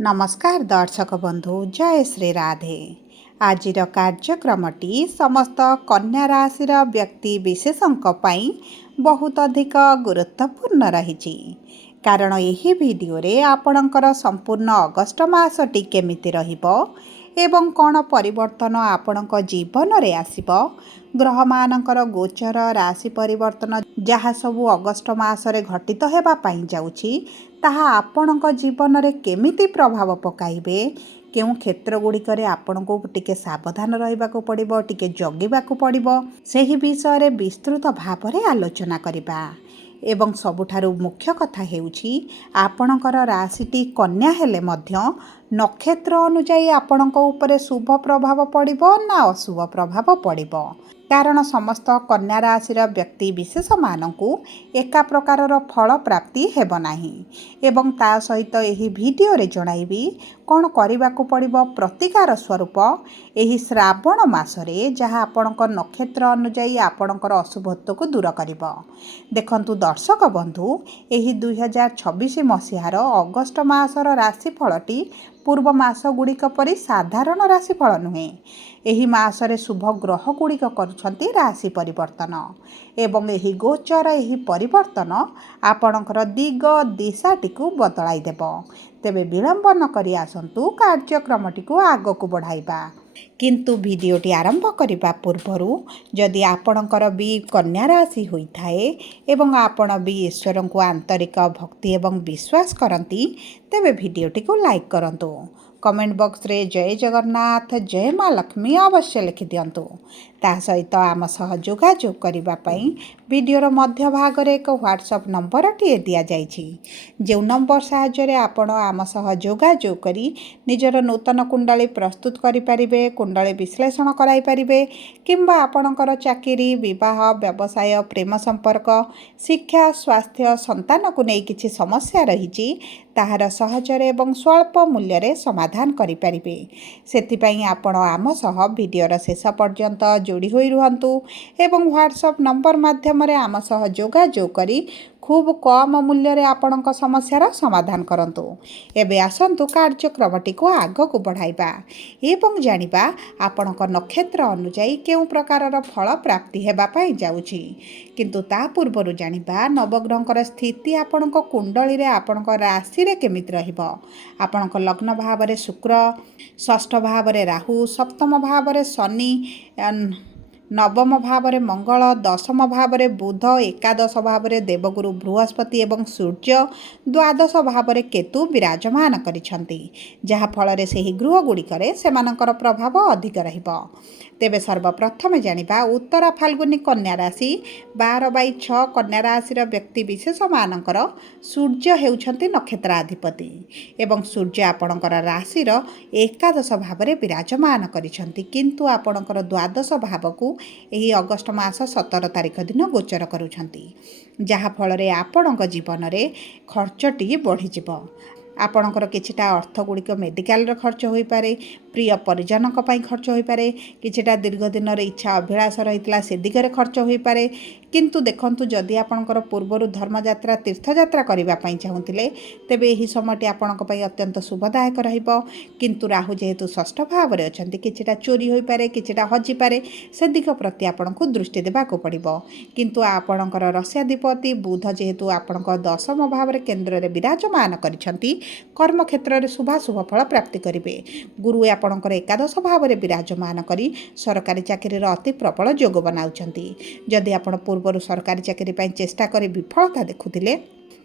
नमस्कार दर्शक बंधु जय श्री राधे। आजिर कार्यक्रमटी समस्त कन्या राशि व्यक्ति विशेषों बहुत अधिक गुरुत्वपूर्ण रही कारण यही भिडियो आपणकर संपूर्ण अगस्ट मासटी केमिति रहिबो एवं कौन परिवर्तन आपणक जीवन रे आसिबो ग्रह मानकर गोचर राशि परिवर्तन जहाँ सबू अगस्ट मासरे घटित हेबा पाई जाउछि ताहा आपणक जीवन रे केमिति प्रभाव पकाइबे केउं क्षेत्र गुड़िकरे आपनको टिके सावधान रहिबाकु पड़िबो टिके जगिबाकु पड़िबो सेही विषय रे विस्तृत भावरे आलोचना करिबा। एवं सबुठारु मुख्य कथा हेउछि आपणकर राशिटी कन्या हेले मध्य नक्षत्र अनुଯାୟୀ आपणक उपरे शुभ प्रभाव पड़िबो ना अशुभ प्रभाव पड़िबो कारण समस्त कन्या राशि व्यक्ति विशेष मानकु एका प्रकारर फल प्राप्ति हेब नाही एवं ता सहित एही भिडियो रे जणाइबी कौन करिबाकु पड़िबो प्रतिकार स्वरूप एही श्रावण मासरे जहाँ आपणक नक्षत्र अनुଯାୟୀ आपणकर अशुभत्व को दूर करिबो। देखंतु दर्शक बंधु एही 2026 मसीहार अगस्ट मासर राशिफलटी पूर्व मास गुड़िक परि साधारण राशिफल नुहे। एही मासरे शुभ ग्रह गुड़िक करुछंती राशि परिवर्तन एवं एही गोचर एही परिवर्तन आपणकर दिग दिशाटी को बदलाई देबो। तेबे विलंब न करी आसंतु कार्यक्रमटी को आगकु बढ़ाइबा किंतु भिडियोटी आरंभ करिबा पूर्वरु जदि आपणकर भी कन्या राशि होइथाए एवं आपण भी ईश्वर को आंतरिक भक्ति एवं विश्वास करंती तेबे भिडियोटी को लाइक करंतु कमेंट बॉक्स रे जय जगन्नाथ जय माँ लक्ष्मी अवश्य लिखि दियंतु। ता सहित आम सह जोगाजोग करिबा पई भिडियोर मध्य भाग रे एक व्हाट्सएप नंबर टिए दिया जाइछि जो नंबर साहाय्य रे आपण आम सह जोगाजोग करी निजर नूतन कुंडली प्रस्तुत करि परिबे कुंडली विश्लेषण कराई परिबे किंबा आपणकर चाकरी विवाह व्यवसाय प्रेम संपर्क शिक्षा स्वास्थ्य संतान को नहीं किछि समस्या रहिछि ताहार सहजरे एवं स्वल्प मूल्य रे समाधान करि परिबे। सेथिपई आपण आम सह भिडियोर शेष पर्यंत जोड़ी होई रुहंतु एवं व्हाट्सएप नंबर माध्यम रे आम सह जोगाजोग करी खूब कम मूल्य रे आपणक समस्यार समाधान करंतु। एबे आसंतु कार्यक्रमटी को आगकु बढ़ाइबा एवं जानिबा आपणक नक्षत्र अनुଯାୟୀ केउं प्रकारर फल प्राप्ति हेबा पाई जाउछि किंतु ता पूर्वरु जानिबा नवग्रहकर स्थिति आपणक कुंडली रे आपणक राशि रे केमिति रहिबो। आपणक लग्न भाव रे शुक्र षष्ठ भाव रे राहु सप्तम भाव रे शनि नवम भाव रे मंगल दशम भाव रे बुध एकादश भाव रे देवगुरु बृहस्पति एवं सूर्य द्वादश भाव रे केतु विराजमान करिछंती जहा फल रे सेही ग्रह गुड़िकरे सेमानकर प्रभाव अधिक रहिबो। तेबे सर्वप्रथम जानिबा उत्तर फाल्गुनी कन्या राशि 12/6 कन्या राशि व्यक्ति विशेष मानकर सूर्य हेउछंती नक्षत्राधिपति एवं सूर्य आपणकर राशि एकादश भाव रे विराजमान करिछंती किंतु आपणकर द्वादश भाव को एही अगस्ट मास 17 तारिख दिन गोचर करुछंती जहा फल रे आपणक जीवन रे खर्चटी बढ़ी जिवो। आपणकर किछिटा अर्थ गुड़िक मेडिकल खर्च हो पारे प्रिय परिजनक पई खर्च हो पारे किछिटा दीर्घ दिन रे इच्छा अभिलाष रहितला से दिगरे खर्च हो पारे किंतु देखंतु जदि आपणकर पूर्वरु धर्मयात्रा तीर्थयात्रा करबा पई चाहुतिले तेबे एही समयटी आपणक पई अत्यंत शुभदायक रहिबो किंतु राहु जेहेतु षष्ठ भाव रे अछंती किछिटा चोरी हो पारे किछिटा हजि पारे से दिग प्रति आपणको दृष्टि देबाको पड़िबो किंतु आपणकर रस्याधिपति बुध जेहेतु आपणक दशम भाव रे केंद्र रे विराजमान करिसंती कर्म क्षेत्र रे शुभाशुभ फल प्राप्ति करिवे। गुरु आपणकर एकादश भाव रे विराजमान करी सरकारी चाकरी रे अति प्रबल योग बनाउछंती जदि आपण पूर्वरु सरकारी चाकरी पई चेष्टा करी विफलता देखुथिले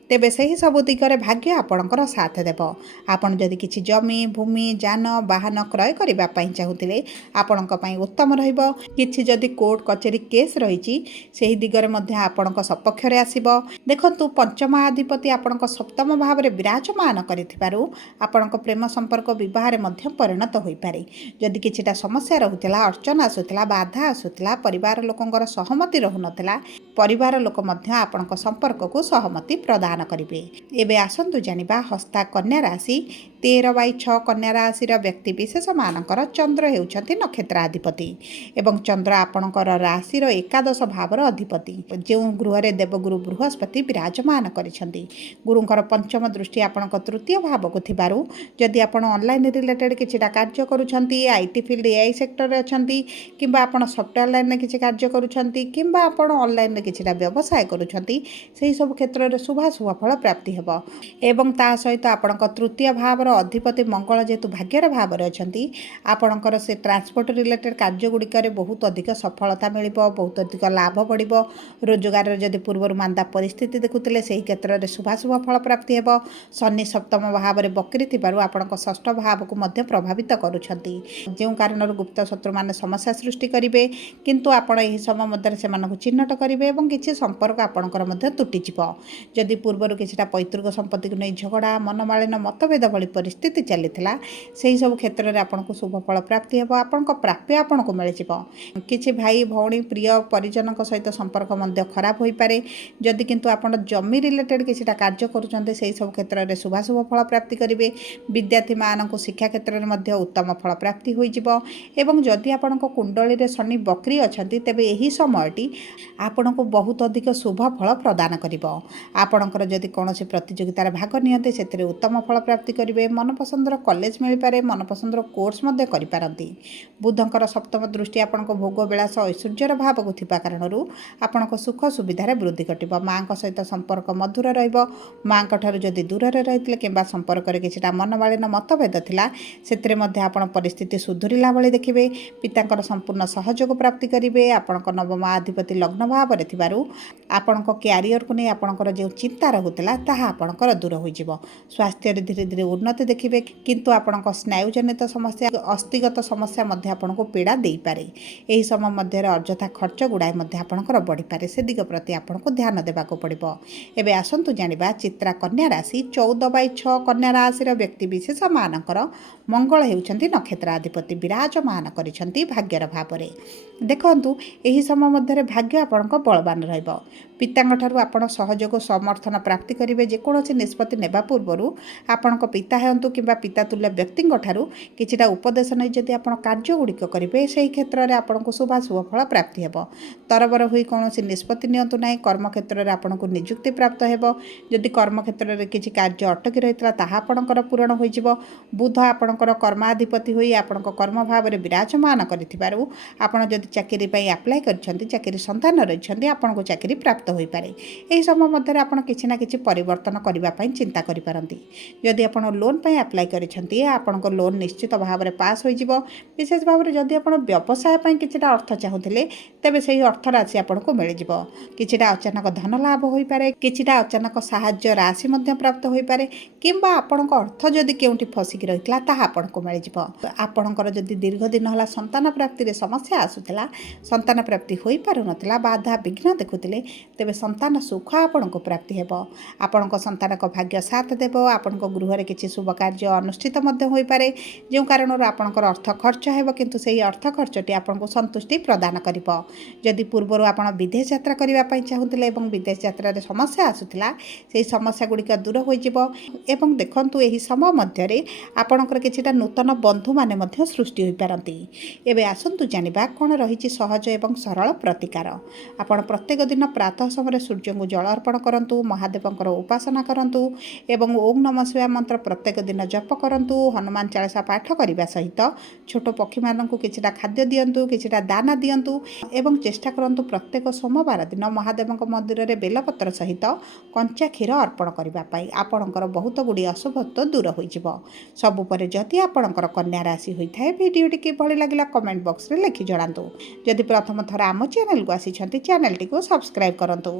तेबे सही सब दिगरे भाग्य आपणकर साथ देव। आपण जदि किछि जमी भूमि जान वाहन क्रय करबा पई चाहुतिले आपणक पई उत्तम रहिबो किछि जदि कोर्ट कचेरी केस रहिछि सेही दिगरे मध्ये आपणक सपक्ष रे आसीबो। देखंतु पंचम अधिपति आपणक सप्तम भाव रे विराजमान करिथिबारु आपणक प्रेम संपर्क विवाह रे मध्ये परिणत होई पारे जदि किछिटा समस्या रहुतला अर्चना आसुतला बाधा आसुतला परिवार लोकंकर सहमति रहुनतला परिवार लोक मध्ये आपणक संपर्क को सहमति प्रदान करिवे। एबे आसंतु जानिबा हस्ता कन्या राशि 13/6 କନ୍ୟା ରାଶିର ବ୍ୟକ୍ତିବିଶେଷମାନଙ୍କର ଚନ୍ଦ୍ର ହେଉଛନ୍ତି ନକ୍ଷତ୍ରାଧିପତି ଏବଂ ଚନ୍ଦ୍ର ଆପଣଙ୍କର ରାଶିର ଏକାଦଶ ଭାବର ଅଧିପତି, ଯେଉଁ ଗୃହରେ ଦେବଗୁରୁ ବୃହସ୍ପତି ବିରାଜମାନ କରିଛନ୍ତି। ଗୁରୁଙ୍କର ପଞ୍ଚମ ଦୃଷ୍ଟି ଆପଣଙ୍କ ତୃତୀୟ ଭାବକୁ ଥିବାରୁ ଯଦି ଆପଣ ଅନଲାଇନ୍ ରିଲେଟେଡ୍ କିଛିଟା କାର୍ଯ୍ୟ କରୁଛନ୍ତି, IT ଫିଲ୍ଡ AI ସେକ୍ଟରରେ ଅଛନ୍ତି, କିମ୍ବା ଆପଣ ସଫ୍ଟୱେୟାର ଲାଇନ୍ରେ କିଛି କାର୍ଯ୍ୟ କରୁଛନ୍ତି, କିମ୍ବା ଆପଣ ଅନଲାଇନ୍ରେ କିଛିଟା ବ୍ୟବସାୟ କରୁଛନ୍ତି, ସେହିସବୁ କ୍ଷେତ୍ରରେ ଶୁଭାଶୁଭ ଫଳ ପ୍ରାପ୍ତି ହେବ। ଏବଂ ତା ସହିତ ଆପଣଙ୍କ ତୃତୀୟ ଭାବର ଅଧିପତି ମଙ୍ଗଳ ଯେହେତୁ ଭାଗ୍ୟର ଭାବରେ ଅଛନ୍ତି, ଆପଣଙ୍କର ସେ ଟ୍ରାନ୍ସପୋର୍ଟ ରିଲେଟେଡ୍ କାର୍ଯ୍ୟଗୁଡ଼ିକରେ ବହୁତ ଅଧିକ ସଫଳତା ମିଳିବ, ବହୁତ ଅଧିକ ଲାଭ ବଢ଼ିବ। ରୋଜଗାରରେ ଯଦି ପୂର୍ବରୁ ମାନ୍ଦା ପରିସ୍ଥିତି ଦେଖୁଥିଲେ, ସେହି କ୍ଷେତ୍ରରେ ଶୁଭାଶୁଭ ଫଳ ପ୍ରାପ୍ତି ହେବ। ଶନି ସପ୍ତମ ଭାବରେ ବକ୍ରି ଥିବାରୁ ଆପଣଙ୍କ ଷଷ୍ଠ ଭାବକୁ ମଧ୍ୟ ପ୍ରଭାବିତ କରୁଛନ୍ତି, ଯେଉଁ କାରଣରୁ ଗୁପ୍ତ ଶତ୍ରୁମାନେ ସମସ୍ୟା ସୃଷ୍ଟି କରିବେ, କିନ୍ତୁ ଆପଣ ଏହି ସମୟ ମଧ୍ୟରେ ସେମାନଙ୍କୁ ଚିହ୍ନଟ କରିବେ ଏବଂ କିଛି ସମ୍ପର୍କ ଆପଣଙ୍କର ମଧ୍ୟ ତୁଟିଯିବ। ଯଦି ପୂର୍ବରୁ କିଛିଟା ପୈତୃକ ସମ୍ପତ୍ତିକୁ ନେଇ ଝଗଡ଼ା, ମନମାଳିନ, ମତଭେଦ ଭଳି ପରିସ୍ଥିତି ଚାଲିଥିଲା, ସେହିସବୁ କ୍ଷେତ୍ରରେ ଆପଣଙ୍କୁ ଶୁଭ ଫଳ ପ୍ରାପ୍ତି ହେବ। ଆପଣଙ୍କ ପ୍ରାପ୍ୟ ଆପଣଙ୍କୁ ମିଳିଯିବ। କିଛି ଭାଇ ଭଉଣୀ ପ୍ରିୟ ପରିଜନଙ୍କ ସହିତ ସମ୍ପର୍କ ମଧ୍ୟ ଖରାପ ହୋଇପାରେ। ଯଦି କିନ୍ତୁ ଆପଣ ଜମି ରିଲେଟେଡ୍ କିଛିଟା କାର୍ଯ୍ୟ କରୁଛନ୍ତି, ସେହିସବୁ କ୍ଷେତ୍ରରେ ଶୁଭାଶୁଭ ଫଳ ପ୍ରାପ୍ତି କରିବେ। ବିଦ୍ୟାର୍ଥୀମାନଙ୍କୁ ଶିକ୍ଷା କ୍ଷେତ୍ରରେ ମଧ୍ୟ ଉତ୍ତମ ଫଳ ପ୍ରାପ୍ତି ହୋଇଯିବ। ଏବଂ ଯଦି ଆପଣଙ୍କ କୁଣ୍ଡଳୀରେ ଶନି ବକ୍ରି ଅଛନ୍ତି, ତେବେ ଏହି ସମୟଟି ଆପଣଙ୍କୁ ବହୁତ ଅଧିକ ଶୁଭ ଫଳ ପ୍ରଦାନ କରିବ। ଆପଣଙ୍କର ଯଦି କୌଣସି ପ୍ରତିଯୋଗିତାରେ ଭାଗ ନିଅନ୍ତି, ସେଥିରେ ଉତ୍ତମ ଫଳ ପ୍ରାପ୍ତି କରିବେ। ମନପସନ୍ଦର କଲେଜ ମିଳିପାରେ, ମନପସନ୍ଦର କୋର୍ସ ମଧ୍ୟ କରିପାରନ୍ତି। ବୁଧଙ୍କର ସପ୍ତମ ଦୃଷ୍ଟି ଆପଣଙ୍କ ଭୋଗ ବିଳାସ ଐଶ୍ୱର୍ଯ୍ୟର ଭାବକୁ ଥିବା କାରଣରୁ ଆପଣଙ୍କ ସୁଖ ସୁବିଧାରେ ବୃଦ୍ଧି ଘଟିବ। ମାଆଙ୍କ ସହିତ ସମ୍ପର୍କ ମଧୁର ରହିବ। ମାଆଙ୍କ ଠାରୁ ଯଦି ଦୂରରେ ରହିଥିଲେ କିମ୍ବା ସମ୍ପର୍କରେ କିଛିଟା ମନମାଳିନ ମତଭେଦ ଥିଲା, ସେଥିରେ ମଧ୍ୟ ଆପଣ ପରିସ୍ଥିତି ସୁଧୁରିଲା ଭଳି ଦେଖିବେ। ପିତାଙ୍କର ସମ୍ପୂର୍ଣ୍ଣ ସହଯୋଗ ପ୍ରାପ୍ତି କରିବେ। ଆପଣଙ୍କ ନବମ ଅଧିପତି ଲଗ୍ନ ଭାବରେ ଥିବାରୁ ଆପଣଙ୍କ କ୍ୟାରିୟରକୁ ନେଇ ଆପଣଙ୍କର ଯେଉଁ ଚିନ୍ତା ରହୁଥିଲା, ତାହା ଆପଣଙ୍କର ଦୂର ହୋଇଯିବ। ସ୍ୱାସ୍ଥ୍ୟରେ ଧୀରେ ଧୀରେ ଉନ୍ନତି ଦେଖିବେ, କିନ୍ତୁ ଆପଣଙ୍କ ସ୍ନାୟୁଜନିତ ସମସ୍ୟା, ଅସ୍ଥିଗତ ସମସ୍ୟା ମଧ୍ୟ ଆପଣଙ୍କୁ ପୀଡ଼ା ଦେଇପାରେ। ଏହି ସମୟ ମଧ୍ୟରେ ଅଯଥା ଖର୍ଚ୍ଚ ଗୁଡ଼ାଏ ମଧ୍ୟ ଆପଣଙ୍କର ବଢ଼ିପାରେ। ସେ ଦିଗ ପ୍ରତି ଆପଣଙ୍କୁ ଧ୍ୟାନ ଦେବାକୁ ପଡ଼ିବ। ଏବେ ଆସନ୍ତୁ ଜାଣିବା ଚିତ୍ରା କନ୍ୟା ରାଶି 14/6 କନ୍ୟା ରାଶିର ବ୍ୟକ୍ତିବିଶେଷମାନଙ୍କର ମଙ୍ଗଳ ହେଉଛନ୍ତି ନକ୍ଷତ୍ରାଧିପତି, ବିରାଜମାନ କରିଛନ୍ତି ଭାଗ୍ୟର ଭାବରେ। ଦେଖନ୍ତୁ, ଏହି ସମୟ ମଧ୍ୟରେ ଭାଗ୍ୟ ଆପଣଙ୍କ ବଳବାନ ରହିବ। ପିତାଙ୍କ ଠାରୁ ଆପଣ ସହଯୋଗ ସମର୍ଥନ ପ୍ରାପ୍ତି କରିବେ। ଯେକୌଣସି ନିଷ୍ପତ୍ତି ନେବା ପୂର୍ବରୁ ଆପଣଙ୍କ ପିତା ହୁଅନ୍ତୁ କିମ୍ବା ପିତା ତୁଲ୍ୟ ବ୍ୟକ୍ତିଙ୍କ ଠାରୁ କିଛିଟା ଉପଦେଶ ନେଇ ଯଦି ଆପଣ କାର୍ଯ୍ୟଗୁଡ଼ିକ କରିବେ, ସେହି କ୍ଷେତ୍ରରେ ଆପଣଙ୍କୁ ଶୁଭାଶୁଭ ଫଳ ପ୍ରାପ୍ତି ହେବ। ତରବର ହୋଇ କୌଣସି ନିଷ୍ପତ୍ତି ନିଅନ୍ତୁ ନାହିଁ। କର୍ମକ୍ଷେତ୍ରରେ ଆପଣଙ୍କୁ ନିଯୁକ୍ତି ପ୍ରାପ୍ତ ହେବ। ଯଦି କର୍ମକ୍ଷେତ୍ରରେ କିଛି କାର୍ଯ୍ୟ ଅଟକି ରହିଥିଲା, ତାହା ଆପଣଙ୍କର ପୂରଣ ହୋଇଯିବ। ବୁଧ ଆପଣଙ୍କର କର୍ମାଧିପତି ହୋଇ ଆପଣଙ୍କ କର୍ମ ଭାବରେ ବିରାଜମାନ କରିଥିବାରୁ ଆପଣ ଯଦି ଚାକିରି ପାଇଁ ଆପ୍ଲାଏ କରିଛନ୍ତି, ଚାକିରି ସନ୍ଧାନ ରହିଛନ୍ତି, ଆପଣଙ୍କୁ ଚାକିରି ପ୍ରାପ୍ତ ହୋଇପାରେ। ଏହି ସମୟ ମଧ୍ୟରେ ଆପଣ କିଛି ନା କିଛି ପରିବର୍ତ୍ତନ କରିବା ପାଇଁ ଚିନ୍ତା କରିପାରନ୍ତି। ଯଦି ଆପଣ ଲୋନ୍ ପାଇଁ ଆପ୍ଲାଏ କରିଛନ୍ତି, ଆପଣଙ୍କ ଲୋନ୍ ନିଶ୍ଚିତ ଭାବରେ ପାସ୍ ହୋଇଯିବ। ବିଶେଷ ଭାବରେ ଯଦି ଆପଣ ବ୍ୟବସାୟ ପାଇଁ କିଛିଟା ଅର୍ଥ ଚାହୁଁଥିଲେ, ତେବେ ସେହି ଅର୍ଥ ରାଶି ଆପଣଙ୍କୁ ମିଳିଯିବ। କିଛିଟା ଅଚାନକ ଧନ ଲାଭ ହୋଇପାରେ, କିଛିଟା ଅଚାନକ ସାହାଯ୍ୟ ରାଶି ମଧ୍ୟ ପ୍ରାପ୍ତ ହୋଇପାରେ, କିମ୍ବା ଆପଣଙ୍କ ଅର୍ଥ ଯଦି କେଉଁଠି ଫସିକି ରହିଥିଲା, ତାହା ଆପଣଙ୍କୁ ମିଳିଯିବ। ଆପଣଙ୍କର ଯଦି ଦୀର୍ଘ ଦିନ ହେଲା ସନ୍ତାନ ପ୍ରାପ୍ତିରେ ସମସ୍ୟା ଆସୁଥିଲା, ସନ୍ତାନ ପ୍ରାପ୍ତି ହୋଇପାରୁନଥିଲା, ବାଧା ବିଘ୍ନ ଦେଖୁଥିଲେ, ତେବେ ସନ୍ତାନ ସୁଖ ଆପଣଙ୍କୁ ପ୍ରାପ୍ତି ହେବ। ଆପଣଙ୍କ ସନ୍ତାନଙ୍କ ଭାଗ୍ୟ ସାଥ ଦେବ। ଆପଣଙ୍କ ଗୃହରେ କିଛି ଶୁଭ କାର୍ଯ୍ୟ ଅନୁଷ୍ଠିତ ମଧ୍ୟ ହୋଇପାରେ, ଯେଉଁ କାରଣରୁ ଆପଣଙ୍କର ଅର୍ଥ ଖର୍ଚ୍ଚ ହେବ, କିନ୍ତୁ ସେହି ଅର୍ଥ ଖର୍ଚ୍ଚଟି ଆପଣଙ୍କୁ ସନ୍ତୁଷ୍ଟି ପ୍ରଦାନ କରିବ। ଯଦି ପୂର୍ବରୁ ଆପଣ ବିଦେଶ ଯାତ୍ରା କରିବା ପାଇଁ ଚାହୁଁଥିଲେ ଏବଂ ବିଦେଶ ଯାତ୍ରାରେ ସମସ୍ୟା ଆସୁଥିଲା, ସେହି ସମସ୍ୟା ଗୁଡ଼ିକ ଦୂର ହୋଇଯିବ। ଏବଂ ଦେଖନ୍ତୁ, ଏହି ସମୟ ମଧ୍ୟରେ ଆପଣଙ୍କର କିଛିଟା ନୂତନ ବନ୍ଧୁମାନେ ମଧ୍ୟ ସୃଷ୍ଟି ହୋଇପାରନ୍ତି। ଏବେ ଆସନ୍ତୁ ଜାଣିବା କ'ଣ ରହିଛି ସହଜ ଏବଂ ସରଳ ପ୍ରତିକାର। ଆପଣ ପ୍ରତ୍ୟେକ ଦିନ ପ୍ରାତଃ ସମୟରେ ସୂର୍ଯ୍ୟଙ୍କୁ ଜଳ ଅର୍ପଣ କରନ୍ତୁ, ମହାଦେବଙ୍କର ଉପାସନା କରନ୍ତୁ ଏବଂ ଓଁ ନମଃ ଶିବାୟ ମନ୍ତ୍ର ପ୍ରତ୍ୟେକ ଦିନ ଜପ କରନ୍ତୁ। ହନୁମାନ ଚାଳିଶା ପାଠ କରିବା ସହିତ ଛୋଟ ପକ୍ଷୀମାନଙ୍କୁ କିଛିଟା ଖାଦ୍ୟ ଦିଅନ୍ତୁ, କିଛିଟା ଦାନା ଦିଅନ୍ତୁ ଏବଂ ଚେଷ୍ଟା କରନ୍ତୁ ପ୍ରତ୍ୟେକ ସୋମବାର ଦିନ ମହାଦେବଙ୍କ ମନ୍ଦିରରେ ବେଲପତ୍ର ସହିତ କଞ୍ଚା କ୍ଷୀର ଅର୍ପଣ କରିବା ପାଇଁ। ଆପଣଙ୍କର ବହୁତ ଗୁଡ଼ିଏ ଅଶୁଭତ୍ୱ ଦୂର ହୋଇଯିବ। ସବୁ ପରେ ଯଦି ଆପଣଙ୍କର କନ୍ୟା ରାଶି ହୋଇଥାଏ, ଭିଡ଼ିଓଟି କିଭଳି ଲାଗିଲା କମେଣ୍ଟ ବକ୍ସରେ ଲେଖି ଜଣାନ୍ତୁ। ଯଦି ପ୍ରଥମ ଥର ଆମ ଚ୍ୟାନେଲକୁ ଆସିଛନ୍ତି, ଚ୍ୟାନେଲଟିକୁ ସବସ୍କ୍ରାଇବ୍ କରନ୍ତୁ।